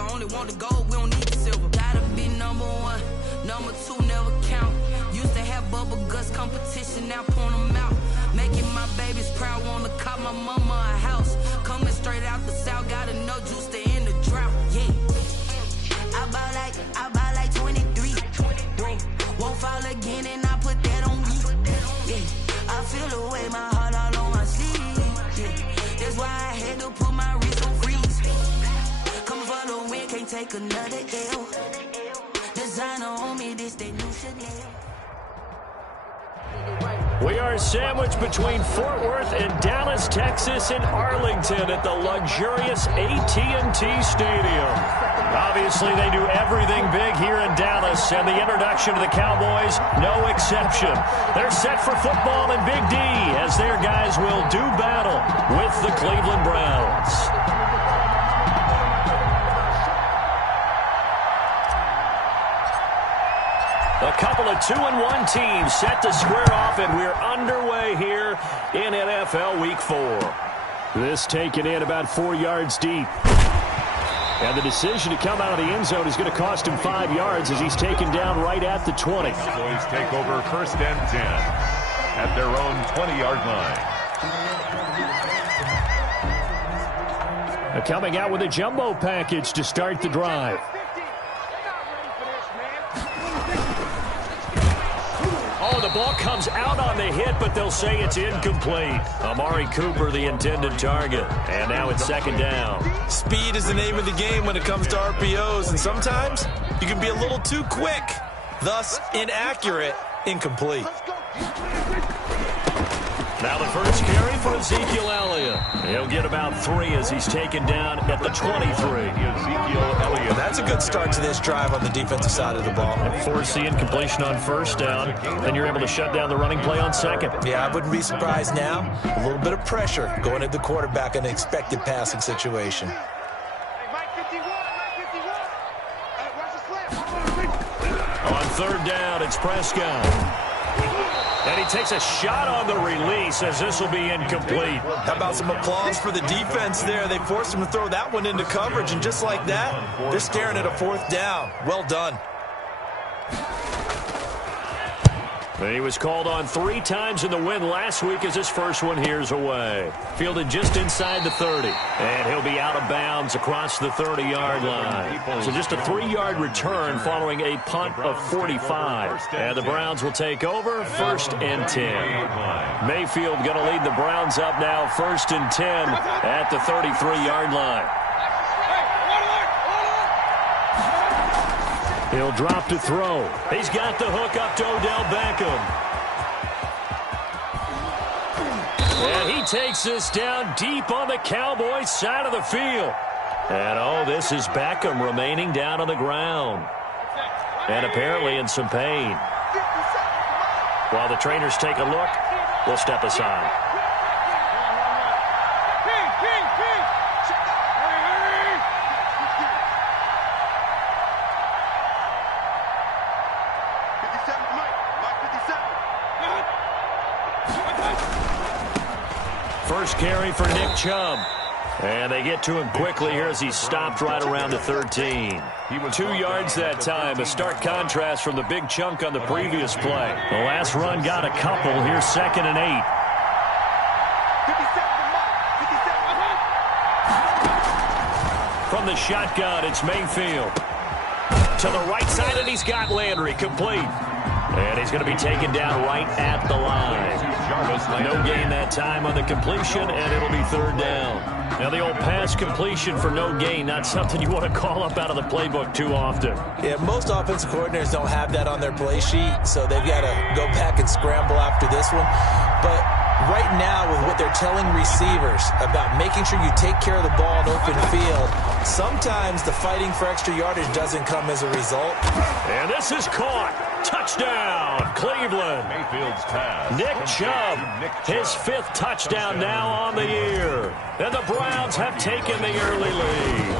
nigga only want the gold, we don't need the silver. Gotta be number one, number two never count. Used to have bubble guts competition, now point them out. Making my babies proud, wanna cop my mama a house. Coming straight out the south, got enough juice to end the drought. Yeah, I buy like 23. Won't fall again, and I put that on me. Yeah, I feel the way, my heart all on my sleeve. Yeah, that's why I had to put my wrist on freeze. Coming for the win, can't take another L. Designer on me, this they new Chanel. We are sandwiched between Fort Worth and Dallas, Texas, and Arlington at the luxurious AT&T Stadium. Obviously, they do everything big here in Dallas, and the introduction to the Cowboys, no exception. They're set for football in Big D as their guys will do battle with the Cleveland Browns. A couple of 2-1 teams set to square off, and we're underway here in NFL Week 4. This taken in about 4 yards deep. And the decision to come out of the end zone is going to cost him 5 yards as he's taken down right at the 20. Cowboys take over 1st and 10 at their own 20-yard line. Coming out with a jumbo package to start the drive. Oh, the ball comes out on the hit, but they'll say it's incomplete. Amari Cooper, the intended target. And now it's 2nd down. Speed is the name of the game when it comes to RPOs, and sometimes you can be a little too quick. Thus, inaccurate, incomplete. Now the first carry for Ezekiel Elliott. He'll get about 3 as he's taken down at the 23. Ezekiel Elliott. That's a good start to this drive on the defensive side of the ball. And force the incompletion on 1st down. Then you're able to shut down the running play on 2nd. Yeah, I wouldn't be surprised now. A little bit of pressure going at the quarterback in an expected passing situation. On 3rd down, it's Prescott. And he takes a shot on the release as this will be incomplete. How about some applause for the defense there? They forced him to throw that one into coverage, and just like that, they're staring at a 4th down. Well done. He was called on 3 times in the win last week as his first one here's away. Fielded just inside the 30. And he'll be out of bounds across the 30-yard line. So just a 3-yard return following a punt of 45. And the Browns will take over 1st and 10. Mayfield going to lead the Browns up now 1st and 10 at the 33-yard line. He'll drop to throw. He's got the hook up to Odell Beckham. And he takes this down deep on the Cowboys side of the field. And, oh, this is Beckham remaining down on the ground. And apparently in some pain. While the trainers take a look, we'll step aside. First carry for Nick Chubb. And they get to him quickly here as he's stopped right around the 13. 2 yards that time, a stark contrast from the big chunk on the previous play. The last run got a couple. Here's 2nd and 8. From the shotgun, it's Mayfield. To the right side, and he's got Landry complete. And he's going to be taken down right at the line. No gain that time on the completion, and it'll be 3rd down. Now the old pass completion for no gain, not something you want to call up out of the playbook too often. Yeah, most offensive coordinators don't have that on their play sheet, so they've got to go back and scramble after this one. But right now, with what they're telling receivers about making sure you take care of the ball in open field, sometimes the fighting for extra yardage doesn't come as a result. And this is caught. Touchdown, Cleveland. Mayfield's pass. Nick Chubb, his 5th touchdown now on the year. And the Browns have taken the early lead.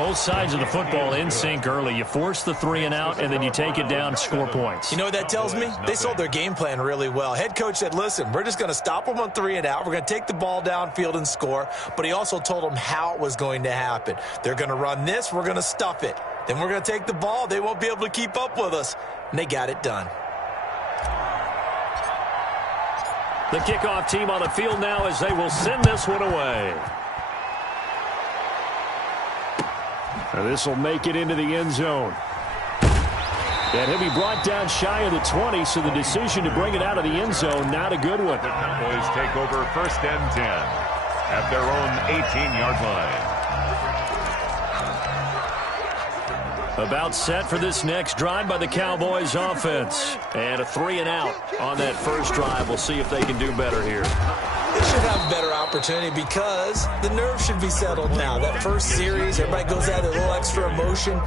Both sides of the football in sync early. You force the 3 and out, and then you take it down, score points. You know what that tells me? They sold their game plan really well. Head coach said, listen, we're just going to stop them on 3 and out. We're going to take the ball downfield and score. But he also told them how it was going to happen. They're going to run this. We're going to stuff it. Then we're going to take the ball. They won't be able to keep up with us. And they got it done. The kickoff team on the field now as they will send this one away. Now this will make it into the end zone. And he'll be brought down shy of the 20, so the decision to bring it out of the end zone, not a good one. The Cowboys take over 1st and 10 at their own 18-yard line. About set for this next drive by the Cowboys offense. And a 3 and out on that first drive. We'll see if they can do better here. They should have a better opportunity because the nerves should be settled now. That first series, everybody goes out with a little extra emotion.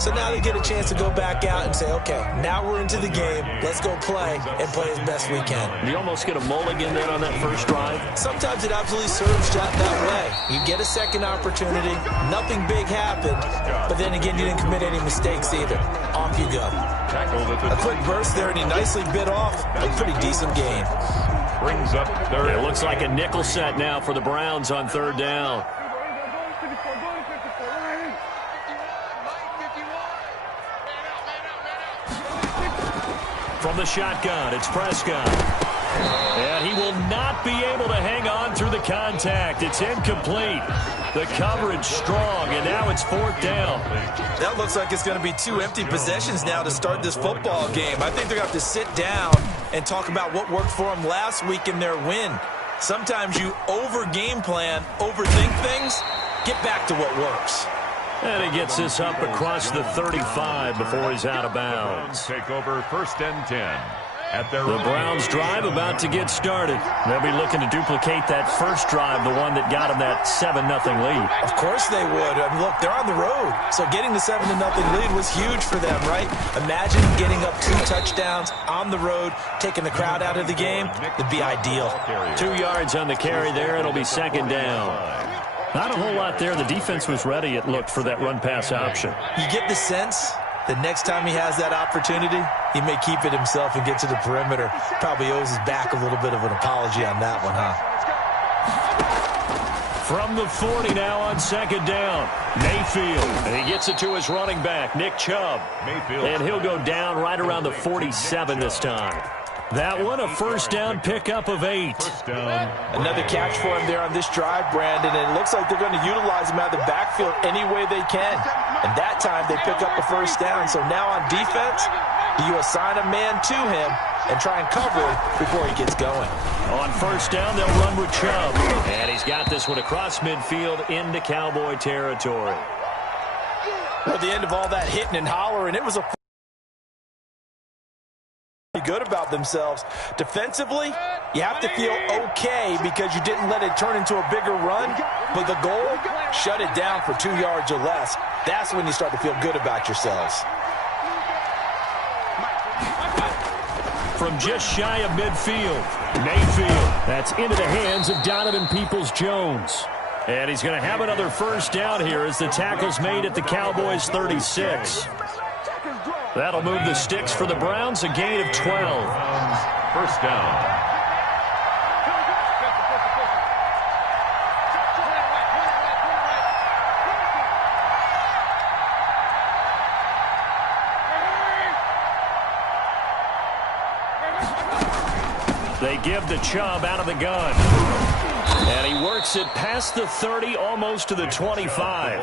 So now they get a chance to go back out and say, okay, now we're into the game. Let's go play and play as best we can. You almost get a mulligan then on that first drive? Sometimes it absolutely serves that way. You get a second opportunity. Nothing big happened. But then again, you didn't commit any mistakes either. Off you go. A quick burst there, and he nicely bit off a pretty decent gain. Brings up third. It looks like a nickel set now for the Browns on 3rd down. From the shotgun, it's Prescott. And he will not be able to hang on through the contact. It's incomplete. The coverage strong, and now it's 4th down. That looks like it's going to be 2 empty possessions now to start this football game. I think they're going to have to sit down and talk about what worked for them last week in their win. Sometimes you over-game plan, overthink things, get back to what works. And he gets this up across the 35 before he's out of bounds. Take over 1st and 10 at their The Browns drive about to get started. They'll be looking to duplicate that first drive, the one that got them that 7-0 lead. Of course they would. I mean, look, they're on the road. So getting the 7-0 lead was huge for them, right? Imagine getting up 2 touchdowns on the road, taking the crowd out of the game. It'd be ideal. 2 yards on the carry there. It'll be 2nd down. Not a whole lot there. The defense was ready, it looked, for that run-pass option. You get the sense that next time he has that opportunity, he may keep it himself and get to the perimeter. Probably owes his back a little bit of an apology on that one, huh? From the 40 now on 2nd down. Mayfield. And he gets it to his running back, Nick Chubb. And he'll go down right around the 47 this time. That one, a 1st down pickup of 8. Another catch for him there on this drive, Brandon, and it looks like they're going to utilize him out of the backfield any way they can. And that time they pick up a 1st down. So now on defense, do you assign a man to him and try and cover him before he gets going? On 1st down, they'll run with Chubb. And he's got this one across midfield into Cowboy territory. Well, the end of all that hitting and hollering, it was a good about themselves. Defensively, you have to feel okay because you didn't let it turn into a bigger run, but the goal, shut it down for 2 yards or less. That's when you start to feel good about yourselves. From just shy of midfield, Mayfield. That's into the hands of Donovan Peoples-Jones. And he's going to have another 1st down here as the tackle's made at the Cowboys' 36. That'll move the sticks for the Browns, a gain of 12. 1st down. They give the Chubb out of the gun. And he works it past the 30, almost to the 25.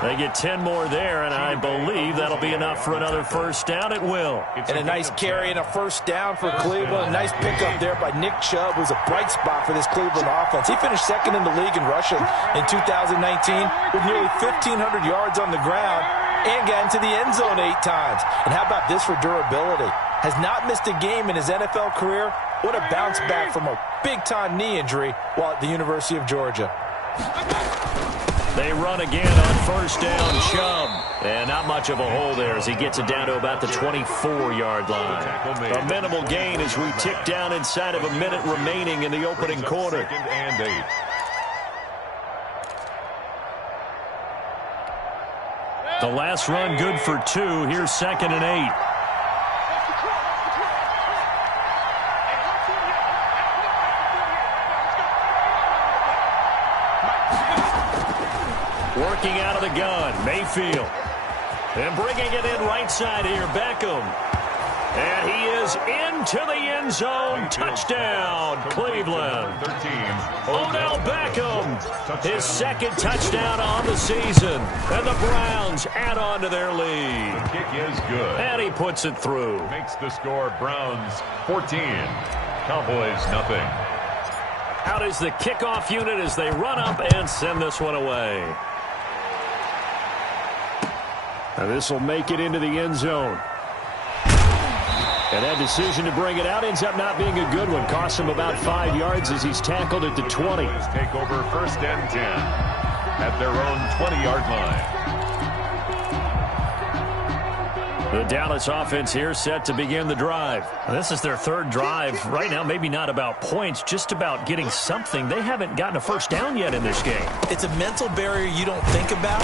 They get 10 more there, and I believe that'll be enough for another 1st down. It will. And a nice carry and a 1st down for Cleveland. A nice pickup there by Nick Chubb, who's a bright spot for this Cleveland offense. He finished 2nd in the league in rushing in 2019 with nearly 1,500 yards on the ground and got into the end zone 8 times. And how about this for durability? Has not missed a game in his NFL career. What a bounce back from a big-time knee injury while at the University of Georgia. They run again on 1st down, Chubb. And not much of a hole there as he gets it down to about the 24-yard line. A minimal gain as we tick down inside of a minute remaining in the opening quarter. 2nd and 8. The last run good for 2. Here's 2nd and 8. Working out of the gun, Mayfield. And bringing it in right side here, Beckham. And he is into the end zone. Touchdown, Cleveland. Odell Beckham, his 2nd touchdown on the season. And the Browns add on to their lead. The kick is good. And he puts it through. Makes the score Browns 14. Cowboys nothing. Out is the kickoff unit as they run up and send this one away. And this will make it into the end zone. And that decision to bring it out ends up not being a good one. Costs him about 5 yards as he's tackled at the 20. Take over 1st and 10 at their own 20-yard line. The Dallas offense here set to begin the drive. This is their 3rd drive. Right now, maybe not about points, just about getting something. They haven't gotten a first down yet in this game. It's a mental barrier you don't think about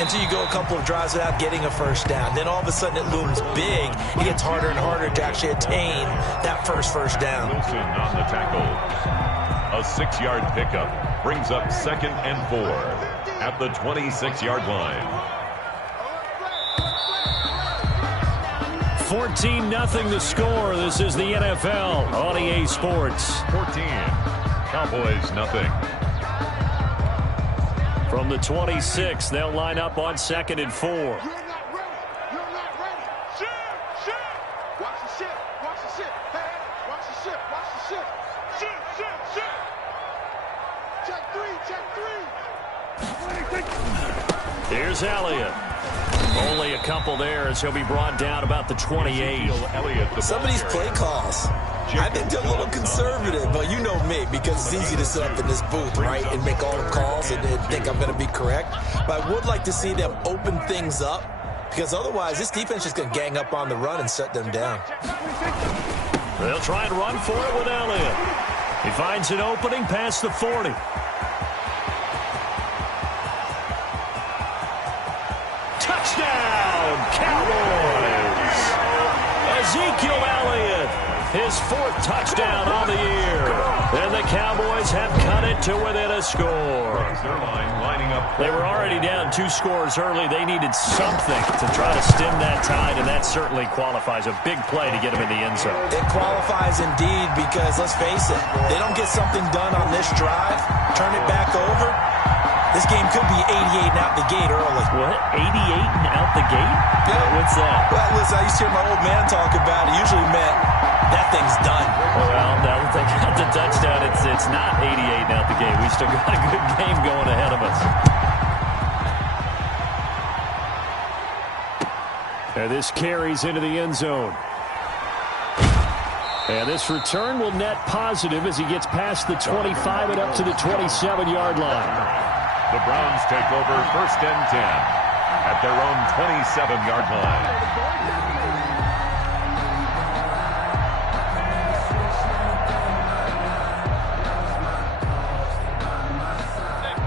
until you go a couple of drives without getting a first down. Then all of a sudden it looms big. It gets harder and harder to actually attain that first down. Wilson on the tackle. A 6-yard pickup brings up 2nd and 4 at the 26-yard line. 14-0 the score. This is the NFL on EA Sports. 14. Cowboys nothing. From the 26, they'll line up on 2nd and 4. You're not ready. Shit. Watch the shit. Hey, watch the shit. Shit. Check 3. Here's Elliott. Only a couple there as he'll be brought down about the 28. Some of these play calls, I think they're a little conservative, but you know me, because it's easy to sit up in this booth, right, and make all the calls and think I'm going to be correct. But I would like to see them open things up, because otherwise this defense is going to gang up on the run and shut them down. They'll try and run for it with Elliott. He finds an opening past the 40. Touchdown, Cowboys! Ezekiel Elliott, his 4th touchdown on the year. And the Cowboys have cut it to within a score. They were already down 2 scores early. They needed something to try to stem that tide, and that certainly qualifies. A big play to get them in the end zone. It qualifies indeed, because let's face it, they don't get something done on this drive, turn it back over. This game could be 88 and out the gate early. What? 88 and out the gate? Yeah. What's that? Well, listen, I used to hear my old man talk about it. Usually meant that thing's done. Well, now that they got the touchdown, it's not 88 and out the gate. We still got a good game going ahead of us. And this carries into the end zone. And this return will net positive as he gets past the 25 and up to the 27-yard line. The Browns take over 1st and 10 at their own 27-yard line.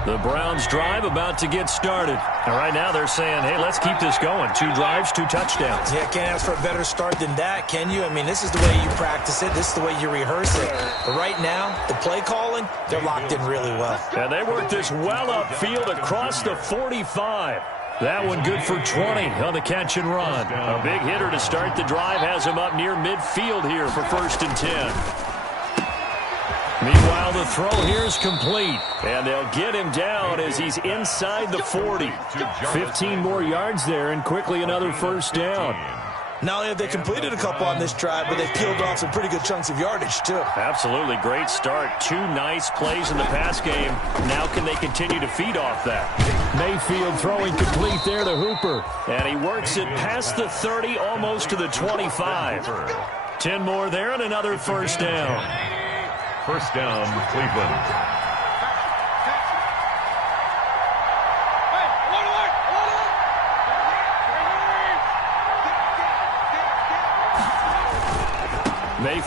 The Browns drive about to get started. And right now they're saying, hey, let's keep this going. 2 drives, 2 touchdowns. Yeah, can't ask for a better start than that, can you? I mean, this is the way you practice it. This is the way you rehearse it. But right now, the play calling, they're locked in really well. And they work this well upfield across the 45. That one good for 20 on the catch and run. A big hitter to start the drive has him up near midfield here for 1st and 10. Meanwhile, the throw here is complete, and they'll get him down as he's inside the 40. 15 more yards there, and quickly another first down. Not only have they completed a couple on this drive, but they've peeled off some pretty good chunks of yardage, too. Absolutely. Great start. 2 nice plays in the pass game. Now can they continue to feed off that? Mayfield throwing complete there to Hooper. And he works it past the 30, almost to the 25. 10 more there and another first down. First down, Cleveland.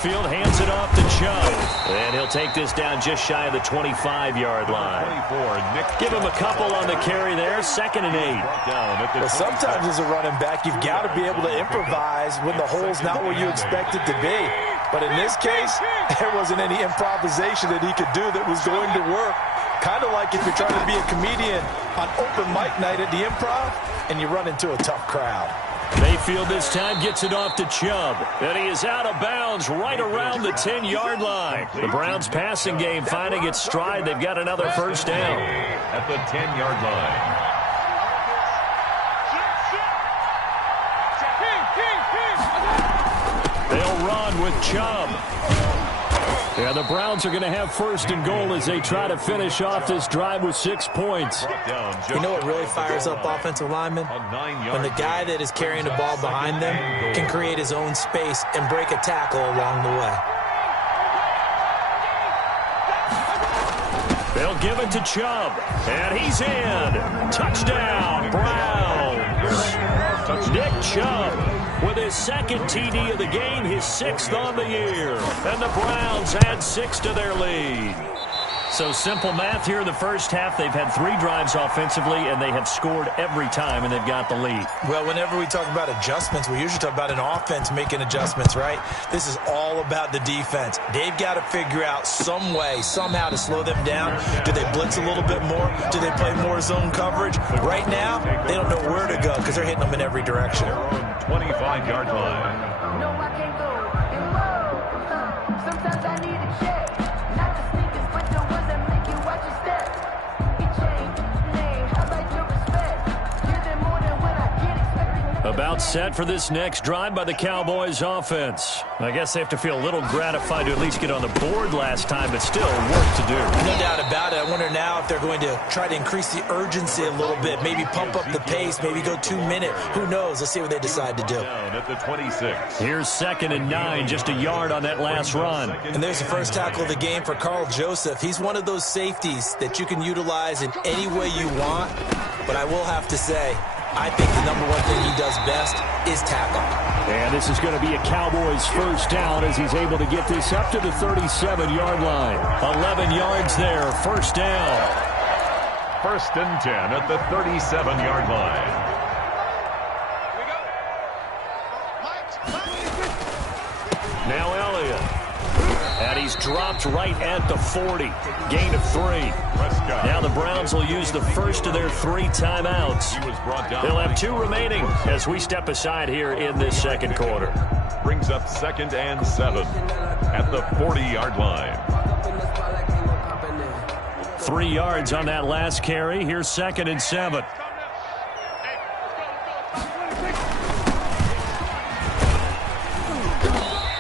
backfield, hands it off to Chubb. And he'll take this down just shy of the 25-yard line. Give him a couple on the carry there, 2nd and 8. Well, sometimes as a running back, you've got to be able to improvise when the hole's not where you expect it to be. But in this case, there wasn't any improvisation that he could do that was going to work. Kind of like if you're trying to be a comedian on open mic night at the Improv and you run into a tough crowd. Mayfield this time gets it off to Chubb. And he is out of bounds right around the 10-yard line. The Browns passing game finding its stride. They've got another first down. At the 10-yard line. They'll run with Chubb. Yeah, the Browns are going to have 1st and goal as they try to finish off this drive with 6 points. You know what really fires up offensive linemen? When the guy that is carrying the ball behind them can create his own space and break a tackle along the way. They'll give it to Chubb, and he's in. Touchdown, Browns. Nick Chubb with his 2nd TD of the game, his 6th on the year. And the Browns add 6 to their lead. So simple math here in the first half. They've had 3 drives offensively, and they have scored every time, and they've got the lead. Well, whenever we talk about adjustments, we usually talk about an offense making adjustments, right? This is all about the defense. They've got to figure out some way, somehow to slow them down. Do they blitz a little bit more? Do they play more zone coverage? Right now, they don't know where to go because they're hitting them in every direction. 25-yard line. No, I can't go. Sometimes I need a check. Not the sneakers, but the ones that make you watch your step. He changed his name. How about your respect? Give them more than what I get expected. About set for this next drive by the Cowboys offense. I guess they have to feel a little gratified to at least get on the board last time, but still work to do. No doubt about it. I wonder now if they're going to try to increase the urgency a little bit, maybe pump up the pace, maybe go 2-minute. Who knows? Let's see what they decide to do. Down at the 26. Here's 2nd and 9, just a yard on that last run. And there's the first tackle of the game for Carl Joseph. He's one of those safeties that you can utilize in any way you want. But I will have to say, I think the number one thing he does best is tackle. And this is going to be a Cowboys first down as he's able to get this up to the 37-yard line. 11 yards there, first down. 1st and 10 at the 37-yard line. Now Elliott. And he's dropped right at the 40. Gain of 3. Now the Browns will use the first of their 3 timeouts. They'll have 2 remaining as we step aside here in this second quarter. Brings up 2nd and 7 at the 40-yard line. 3 yards on that last carry. Here's 2nd and 7.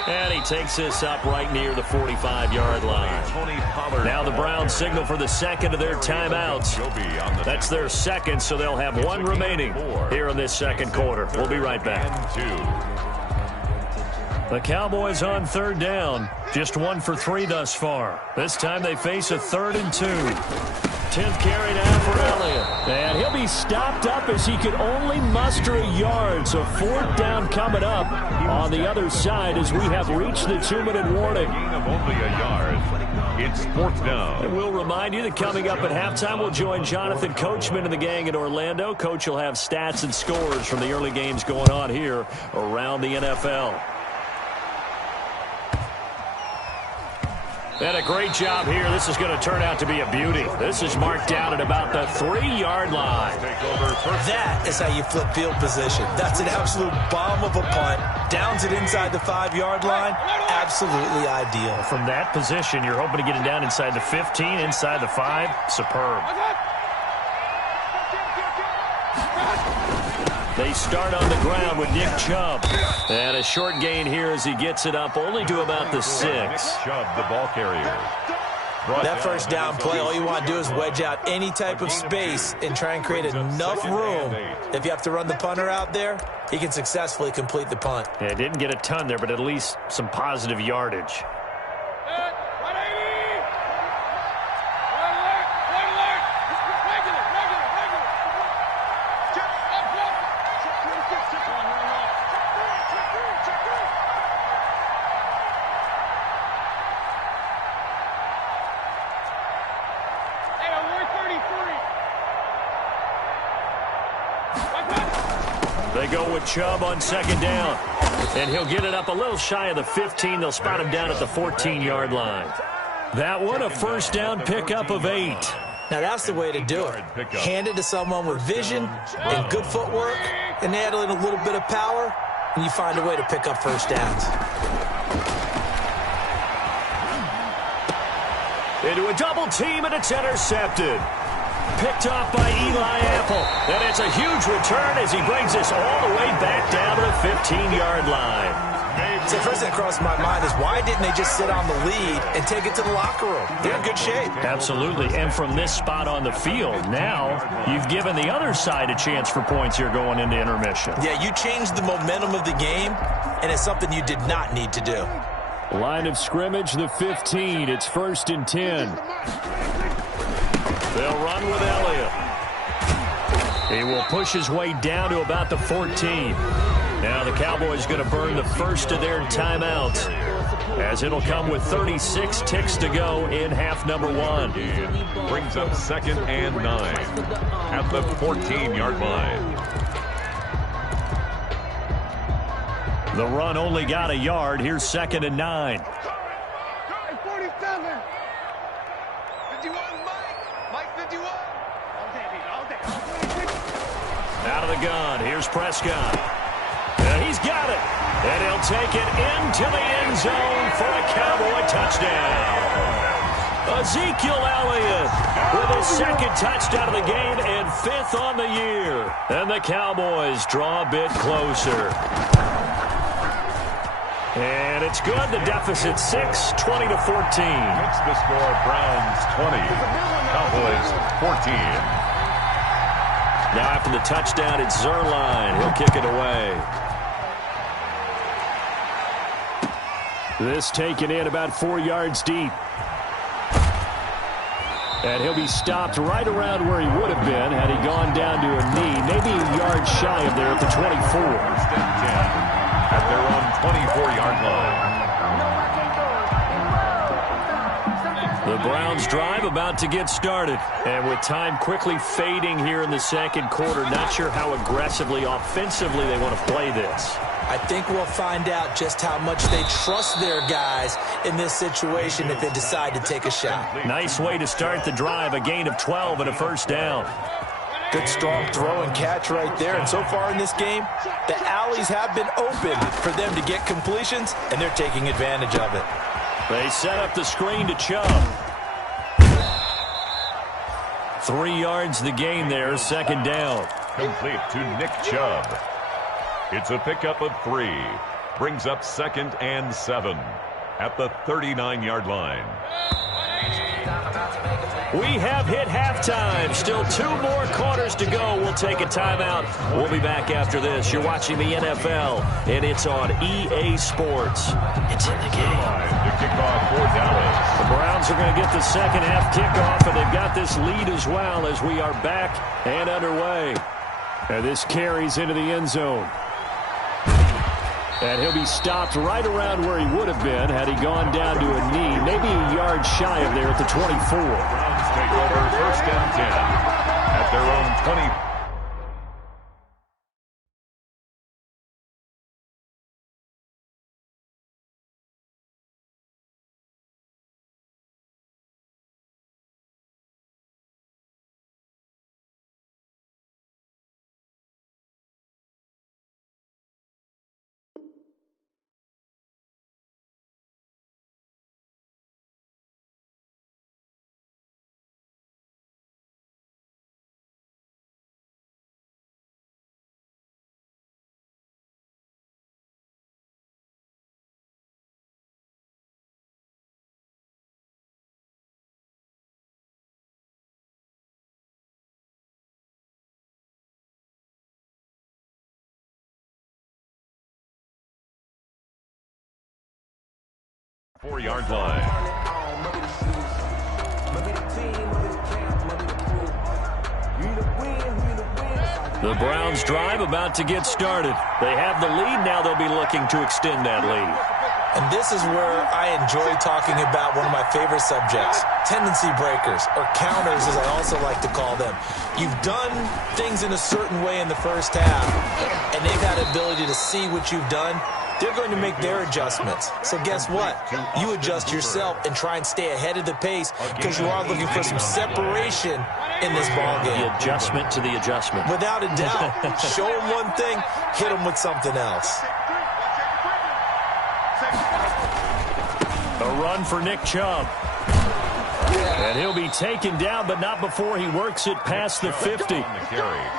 And he takes this up right near the 45-yard line. Now the Browns signal for the 2nd of their timeouts. That's their 2nd, so they'll have 1 remaining here in this second quarter. We'll be right back. The Cowboys on 3rd down. Just 1 for 3 thus far. This time they face a 3rd and 2. 10th carry now for Elliott. And he'll be stopped up as he could only muster a yard. So 4th down coming up on the other side as we have reached the 2-minute warning. Gain of only a yard. It's 4th down. And we'll remind you that coming up at halftime, we'll join Jonathan Coachman and the gang in Orlando. Coach will have stats and scores from the early games going on here around the NFL. And a great job here. This is going to turn out to be a beauty. This is marked down at about the 3-yard line. That is how you flip field position. That's an absolute bomb of a punt. Downs it inside the 5-yard line. Absolutely ideal. From that position, you're hoping to get it down inside the 15, inside the 5. Superb. They start on the ground with Nick Chubb. And a short gain here as he gets it up only to about the 6. Chubb, the ball carrier. That first down play, all you want to do is wedge out any type of space and try and create enough room. If you have to run the punter out there, he can successfully complete the punt. Yeah, didn't get a ton there, but at least some positive yardage. They go with Chubb on second down. And he'll get it up a little shy of the 15. They'll spot him down at the 14-yard line. That one, a first down pickup of 8. Now, that's the way to do it. Hand it to someone with vision and good footwork, and add in a little bit of power, and you find a way to pick up first downs. Into a double team, and it's intercepted. Picked off by Eli Apple. And it's a huge return as he brings this all the way back down to the 15-yard line. So the first thing that crossed my mind is why didn't they just sit on the lead and take it to the locker room? They're in good shape. Absolutely. And from this spot on the field, now you've given the other side a chance for points here going into intermission. Yeah, you changed the momentum of the game, and it's something you did not need to do. Line of scrimmage, the 15. It's 1st and 10. They'll run with Elliott. He will push his way down to about the 14. Now the Cowboys going to burn the first of their timeouts, as it'll come with 36 ticks to go in half number 1. Brings up 2nd and 9 at the 14-yard line. The run only got a yard. Here's 2nd and 9. 47. 51, Mike 51. Out of the gun. Here's Prescott. And he's got it. And he'll take it into the end zone for a Cowboy touchdown. Ezekiel Elliott with his 2nd touchdown of the game and 5th on the year. And the Cowboys draw a bit closer. And it's good. The deficit 6, 20-14. It's the score. Browns 20, Cowboys 14. Now after the touchdown, it's Zerline. He'll kick it away. This taken in about 4 yards deep. And he'll be stopped right around where he would have been had he gone down to a knee, maybe a yard shy of there at the 24. 1st and 10 at their own 24-yard line. The Browns drive about to get started. And with time quickly fading here in the 2nd quarter, not sure how aggressively, offensively they want to play this. I think we'll find out just how much they trust their guys in this situation if they decide to take a shot. Nice way to start the drive, a gain of 12 and a first down. Good strong throw and catch right there. And so far in this game, the alleys have been open for them to get completions, and they're taking advantage of it. They set up the screen to Chubb. 3 yards the gain there, 2nd down. Complete to Nick Chubb. It's a pickup of 3. Brings up 2nd and 7 at the 39-yard line. We have hit halftime. Still 2 more quarters to go. We'll take a timeout. We'll be back after this. You're watching the NFL, and it's on EA Sports. It's in the game. The kickoff for Dallas. The Browns are going to get the second half kickoff, and they've got this lead as well as we are back and underway. And this carries into the end zone. And he'll be stopped right around where he would have been had he gone down to a knee, maybe a yard shy of there at the 24. Browns take over 1st and 10 at their own 20. Four-yard line. The Browns drive about to get started. They have the lead. Now they'll be looking to extend that lead. And this is where I enjoy talking about one of my favorite subjects, tendency breakers, or counters as I also like to call them. You've done things in a certain way in the first half, and they've had the ability to see what you've done. They're going to make their adjustments. So guess what? You adjust yourself and try and stay ahead of the pace because you are looking for some separation in this ballgame. The adjustment to the adjustment. Without a doubt. Show them one thing, hit them with something else. A run for Nick Chubb. And he'll be taken down, but not before he works it past the 50.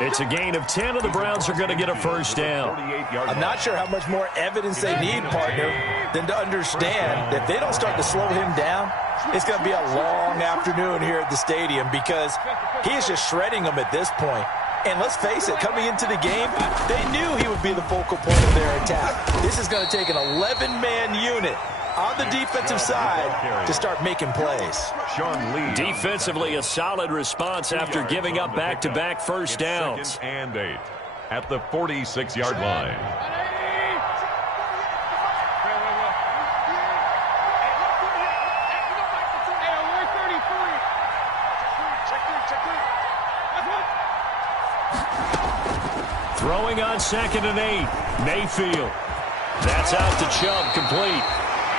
It's a gain of 10, and the Browns are going to get a first down. I'm not sure how much more evidence they need, partner, than to understand that if they don't start to slow him down, it's going to be a long afternoon here at the stadium because he is just shredding them at this point. And let's face it, coming into the game, they knew he would be the focal point of their attack. This is going to take an 11-man unit on the defensive side to start making plays. Defensively, a solid response after giving up back-to-back first downs. And 8 at the 46-yard line. Throwing on 2nd and 8. Mayfield. That's out to Chubb, complete.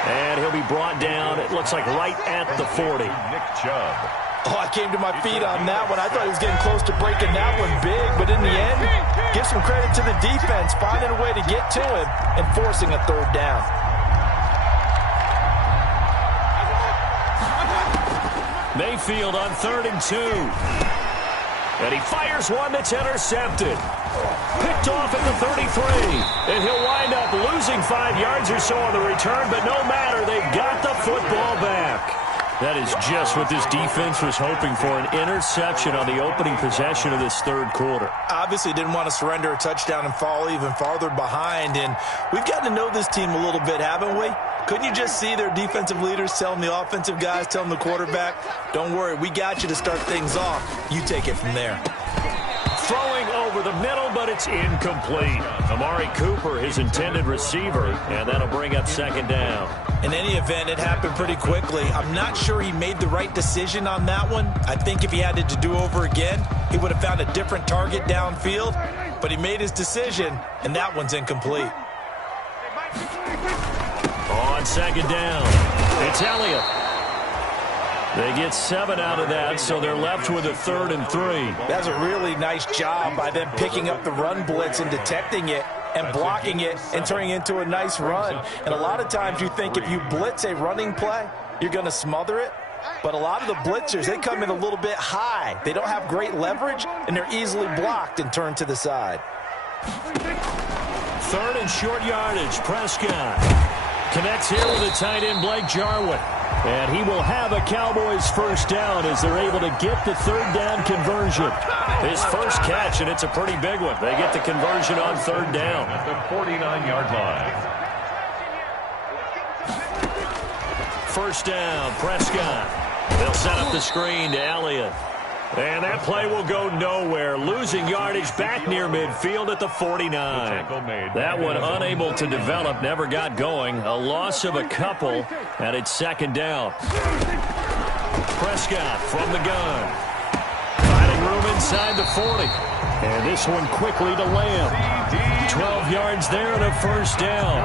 And he'll be brought down, it looks like right at the 40. Nick Chubb. Oh, I came to my feet on that one. I thought he was getting close to breaking that one big, but in the end, give some credit to the defense, finding a way to get to him and forcing a third down. Mayfield on 3rd and 2. And he fires one that's intercepted. Picked off at the 33. And he'll wind up losing 5 yards or so on the return, but no matter, they've got the football back. That is just what this defense was hoping for, an interception on the opening possession of this third quarter. Obviously didn't want to surrender a touchdown and fall even farther behind, and we've gotten to know this team a little bit, haven't we? Couldn't you just see their defensive leaders telling the offensive guys, telling the quarterback, don't worry, we got you to start things off. You take it from there. Throwing over the middle, but it's incomplete. Amari Cooper, his intended receiver, and that'll bring up 2nd down. In any event, it happened pretty quickly. I'm not sure he made the right decision on that one. I think if he had it to do over again, he would have found a different target downfield, but he made his decision, and that one's incomplete. On 2nd down, it's Elliott. They get 7 out of that, so they're left with a 3rd and 3. That's a really nice job by them picking up the run blitz and detecting it and blocking it and turning it into a nice run. And a lot of times you think if you blitz a running play, you're going to smother it. But a lot of the blitzers, they come in a little bit high. They don't have great leverage, and they're easily blocked and turned to the side. 3rd and short yardage, Prescott. Connects here with the tight end, Blake Jarwin. And he will have a Cowboys first down as they're able to get the 3rd down conversion. His first catch, and it's a pretty big one. They get the conversion on 3rd down. At the 49-yard line. First down, Prescott. They'll set up the screen to Elliott. And that play will go nowhere. Losing yardage back near midfield at the 49. That one unable to develop, never got going. A loss of a couple, and it's 2nd down. Prescott from the gun. Finding room inside the 40. And this one quickly to Lamb. 12 yards there and a first down.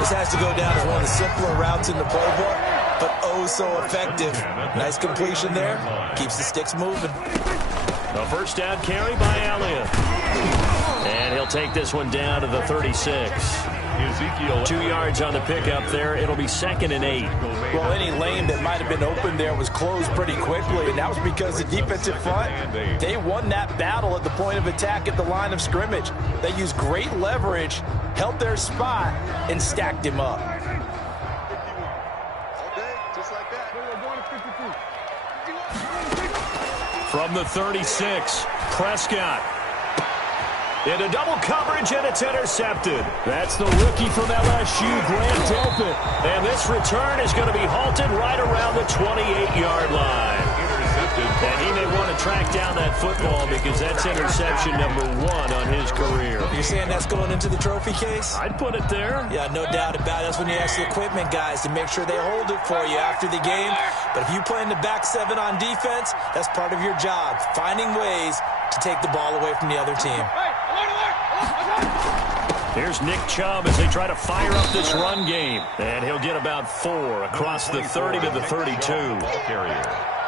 This has to go down as one of the simpler routes in the playbook, but oh so effective. Nice completion there. Keeps the sticks moving. A first down carry by Elliott. And he'll take this one down to the 36. 2 yards on the pickup there. It'll be 2nd and 8. Well, any lane that might have been open there was closed pretty quickly, and that was because the defensive front, they won that battle at the point of attack at the line of scrimmage. They used great leverage, held their spot, and stacked him up. From the 36, Prescott. Into double coverage, and it's intercepted. That's the rookie from LSU, Grant Delpit. And this return is going to be halted right around the 28-yard line. And he may want to track down that football because that's interception number 1 on his career. You're saying that's going into the trophy case? I'd put it there. Yeah, no doubt about it. That's when you ask the equipment guys to make sure they hold it for you after the game. But if you play in the back 7 on defense, that's part of your job, finding ways to take the ball away from the other team. Here's Nick Chubb as they try to fire up this run game. And he'll get about 4 across the 30 to the 32.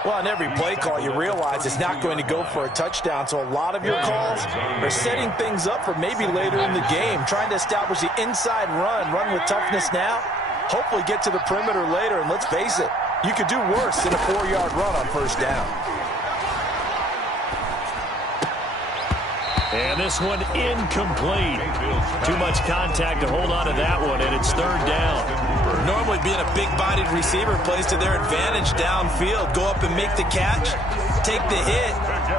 Well, on every play call, you realize it's not going to go for a touchdown, so a lot of your calls are setting things up for maybe later in the game, trying to establish the inside run with toughness now, hopefully get to the perimeter later, and let's face it, you could do worse than a 4-yard run on first down. And this one incomplete. Too much contact to hold on to that one, and it's 3rd down. Normally being a big-bodied receiver plays to their advantage downfield. Go up and make the catch, take the hit,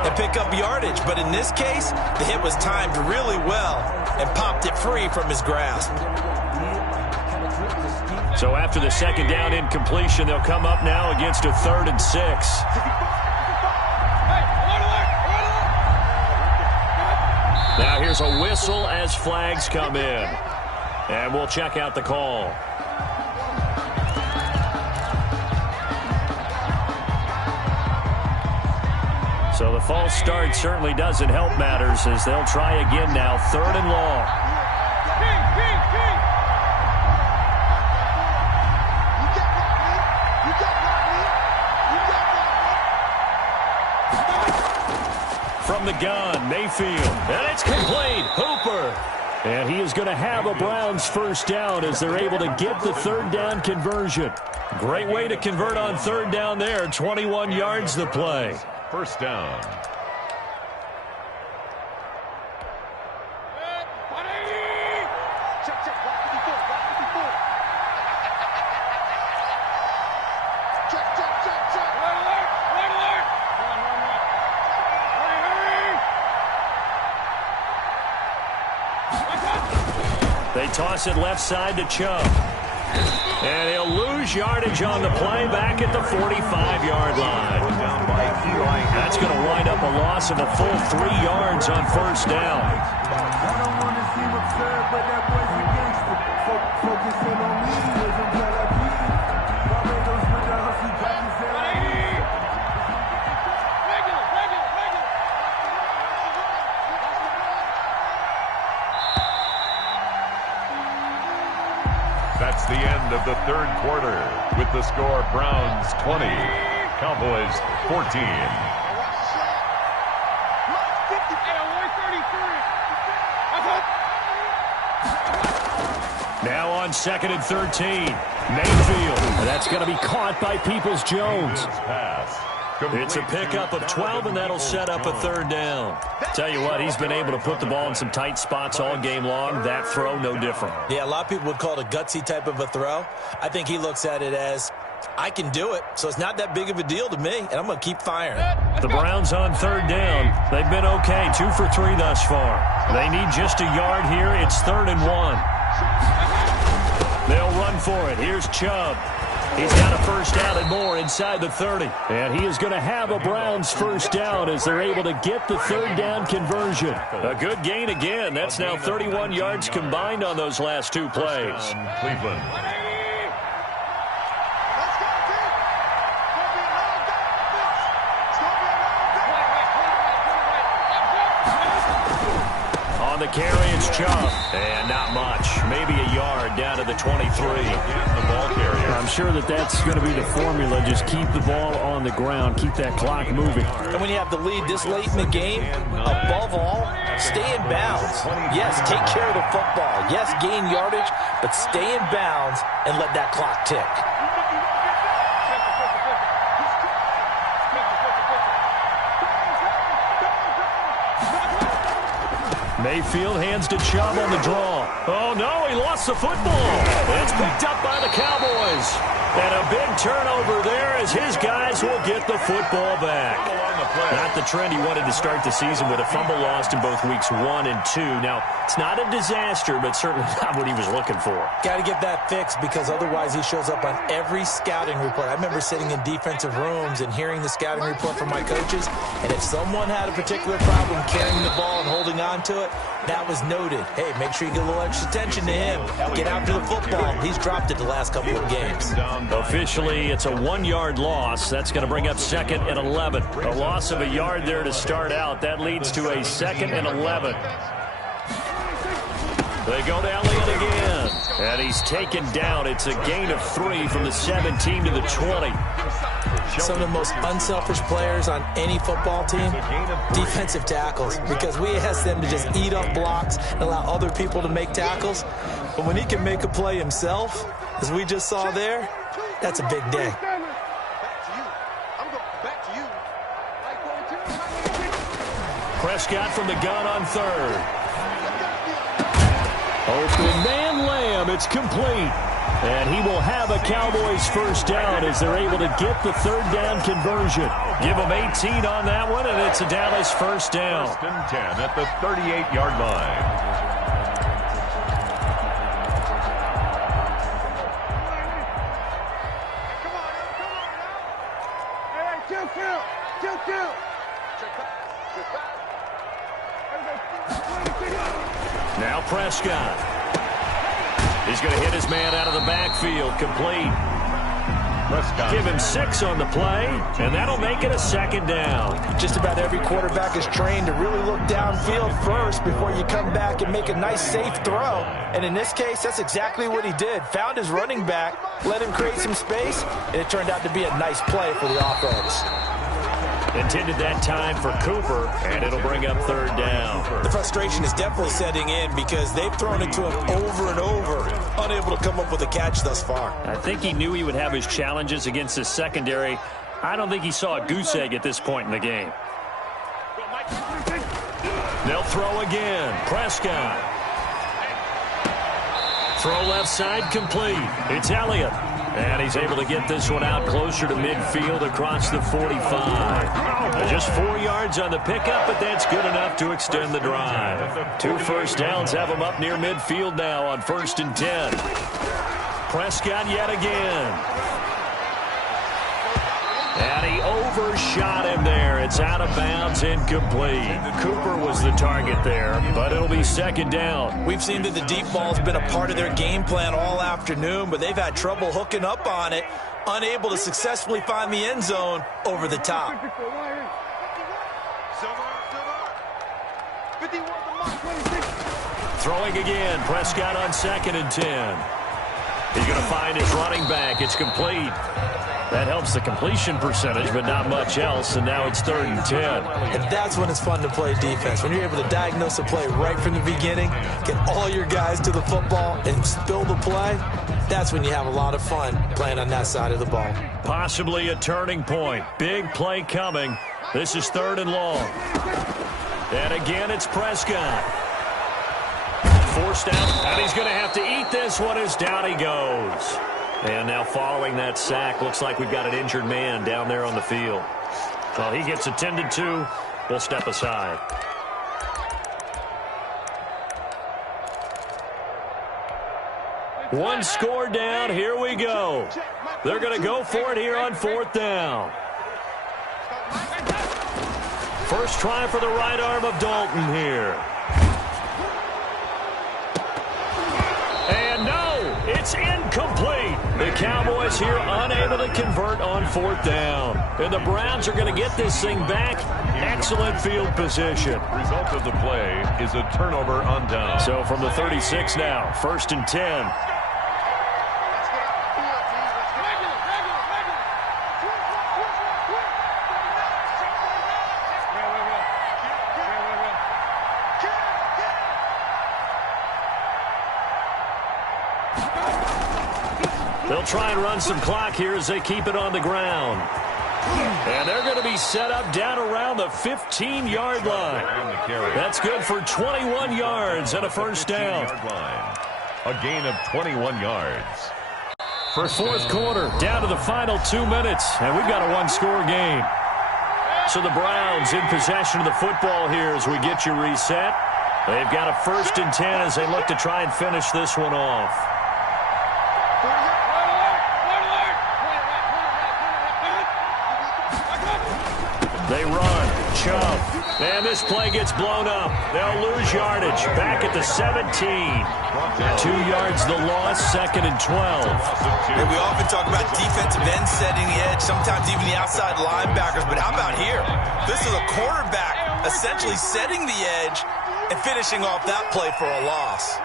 and pick up yardage. But in this case, the hit was timed really well and popped it free from his grasp. So after the 2nd down incompletion, they'll come up now against a 3rd and 6. Now here's a whistle as flags come in. And we'll check out the call. So the false start certainly doesn't help matters as they'll try again now, 3rd and long. From the gun, Mayfield, and it's complete. Hooper. And he is going to have a Browns first down as they're able to get the 3rd down conversion. Great way to convert on 3rd down there. 21 yards the play. First down. They toss it left side to Chubb. And he'll lose yardage on the play back at the 45-yard line. That's going to wind up a loss of a full 3 yards on first down. I don't want to seem absurd, but that boy's a gangster. Focusing on me was a better beat. Barbados with the hustle, practice that I need. That's the end of the 3rd quarter with the score Browns 20, Cowboys 14. Now on 2nd and 13. Mayfield. That's going to be caught by Peoples-Jones. It's a pickup of 12, and that'll set up a 3rd down. Tell you what, he's been able to put the ball in some tight spots all game long. That throw, no different. Yeah, a lot of people would call it a gutsy type of a throw. I think he looks at it as, I can do it, so it's not that big of a deal to me, and I'm going to keep firing. The Browns on 3rd down. They've been okay, 2 for 3 thus far. They need just a yard here. It's 3rd and 1. They'll run for it. Here's Chubb. He's got a first down and more inside the 30. And he is going to have a Browns first down as they're able to get the 3rd down conversion. A good gain again. That's now 31 yards combined on those last 2 plays. Cleveland. On the carry, it's Chubb. And not much. Maybe a yard down to the 23. The ball carrier. I'm sure that's going to be the formula. Just keep the ball on the ground. Keep that clock moving. And when you have the lead this late in the game, above all, stay in bounds. Yes, take care of the football. Yes, gain yardage, but stay in bounds and let that clock tick. Mayfield hands to Chubb on the draw. Oh, no, he lost the football. It's picked up by the Cowboys. And a big turnover there as his guys will get the football back. Not the trend he wanted to start the season with a fumble lost in both weeks 1 and 2. Now, it's not a disaster, but certainly not what he was looking for. Got to get that fixed because otherwise he shows up on every scouting report. I remember sitting in defensive rooms and hearing the scouting report from my coaches, and if someone had a particular problem carrying the ball and holding on to it, that was noted. Hey, make sure you get a little extra attention to him. Get after the football. He's dropped it the last couple of games. Officially, it's a 1-yard loss. That's going to bring up 2nd and 11. A loss of a yard there to start out. That leads to a 2nd and 11. They go to Elliott again. And he's taken down. It's a gain of 3 from the 17 to the 20. Some of the most unselfish players on any football team, defensive tackles, because we ask them to just eat up blocks and allow other people to make tackles. But when he can make a play himself, as we just saw there, that's a big day. Prescott from the gun on 3rd. Open man Lamb. It's complete. And he will have a Cowboys first down as they're able to get the 3rd down conversion. Give them 18 on that one, and it's a Dallas first down. 1st and 10 at the 38-yard line. Now Prescott. He's going to hit his man out of the backfield. Complete. Prescott. Give him 6 on the play, and that'll make it a 2nd down. Just about every quarterback is trained to really look downfield first before you come back and make a nice, safe throw. And in this case, that's exactly what he did. Found his running back, let him create some space, and it turned out to be a nice play for the offense. Intended that time for Cooper, and it'll bring up 3rd down. The frustration is definitely setting in because they've thrown it to him over and over, unable to come up with a catch thus far. I think he knew he would have his challenges against his secondary. I don't think he saw a goose egg at this point in the game. They'll throw again. Prescott. Throw left side complete. It's Elliott. And he's able to get this one out closer to midfield across the 45. Just 4 yards on the pickup, but that's good enough to extend the drive. 2 first downs have him up near midfield now on 1st and 10. Prescott yet again. And he overshot him there. It's out of bounds, incomplete. Cooper was the target there, but it'll be 2nd down. We've seen that the deep ball's been a part of their game plan all afternoon, but they've had trouble hooking up on it, unable to successfully find the end zone over the top. Throwing again, Prescott on 2nd and 10. He's going to find his running back. It's complete. That helps the completion percentage, but not much else, and now it's 3rd and 10. And that's when it's fun to play defense. When you're able to diagnose a play right from the beginning, get all your guys to the football, and spill the play, that's when you have a lot of fun playing on that side of the ball. Possibly a turning point. Big play coming. This is 3rd and long. And again, it's Prescott. Forced out, and he's going to have to eat this one as down he goes. And now following that sack, looks like we've got an injured man down there on the field. Well, he gets attended to. We'll step aside. One score down. Here we go. They're going to go for it here on 4th down. First try for the right arm of Dalton here. And no, it's incomplete. The Cowboys here unable to convert on 4th down. And the Browns are going to get this thing back. Excellent field position. Result of the play is a turnover on down. So from the 36 now, 1st and 10. They'll try and run some clock here as they keep it on the ground. And they're going to be set up down around the 15-yard line. That's good for 21 yards and a first down. A gain of 21 yards. For fourth quarter, down to the final 2 minutes, and we've got a one-score game. So the Browns in possession of the football here as we get you reset. They've got a 1st and 10 as they look to try and finish this one off. They run. Chubb. And this play gets blown up. They'll lose yardage. Back at the 17. 2 yards the loss, 2nd and 12. And we often talk about defensive ends setting the edge, sometimes even the outside linebackers. But how about here? This is a quarterback essentially setting the edge and finishing off that play for a loss.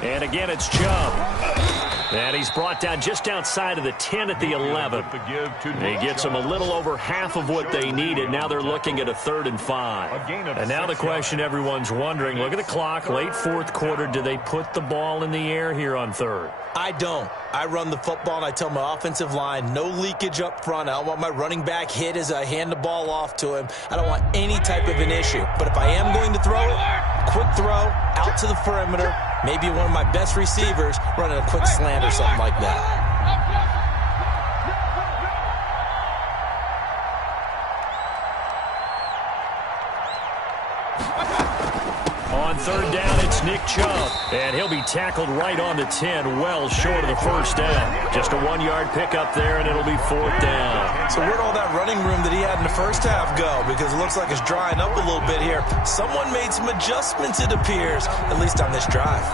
And again, it's Chubb. And he's brought down just outside of the 10 at the 11. He gets them a little over half of what they needed. Now they're looking at a 3rd and 5. And now the question everyone's wondering, look at the clock, late fourth quarter, do they put the ball in the air here on 3rd? I don't. I run the football, and I tell my offensive line, no leakage up front. I don't want my running back hit as I hand the ball off to him. I don't want any type of an issue. But if I am going to throw it, quick throw, out to the perimeter, maybe one of my best receivers running a quick slant or something like that. On 3rd down, it's Nick Chubb. And he'll be tackled right on the 10, well short of the first down. Just a 1-yard pickup there, and it'll be 4th down. So where'd all that running room that he had in the first half go? Because it looks like it's drying up a little bit here. Someone made some adjustments, it appears, at least on this drive.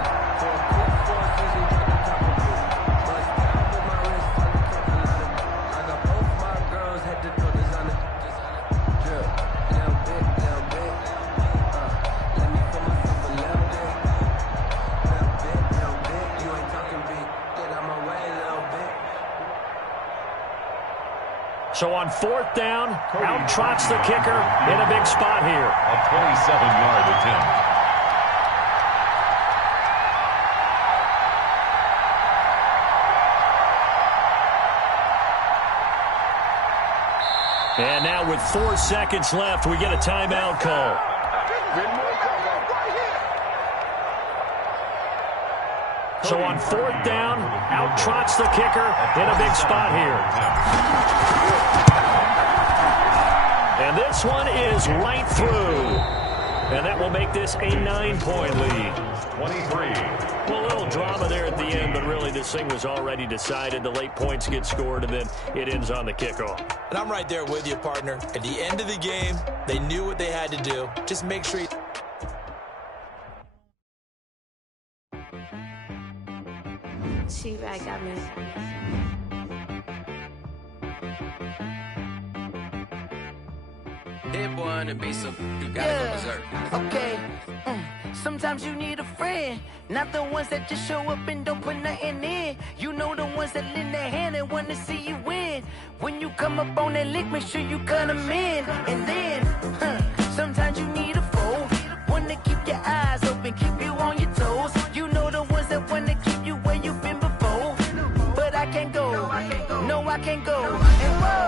So on 4th down, out trots the kicker in a big spot here. A 27-yard attempt. And now with 4 seconds left, we get a timeout call. So on 4th down, out trots the kicker in a big spot here. And this one is right through. And that will make this a 9-point lead. 23. Well, a little drama there at the end, but really this thing was already decided. The late points get scored, and then it ends on the kickoff. And I'm right there with you, partner. At the end of the game, they knew what they had to do. Just make sure you... She-Rag got me. Hit one and be some. You gotta go berserk. Okay. Sometimes you need a friend, not the ones that just show up and don't put nothing in. You know the ones that lend their hand and want to see you win. When you come up on that lick, make sure you cut them in. And then, sometimes you need a foe, one to keep your eyes open, keep you on your toes. You know the ones that want to keep you where you've been before. But I can't go, no I can't go. And whoa.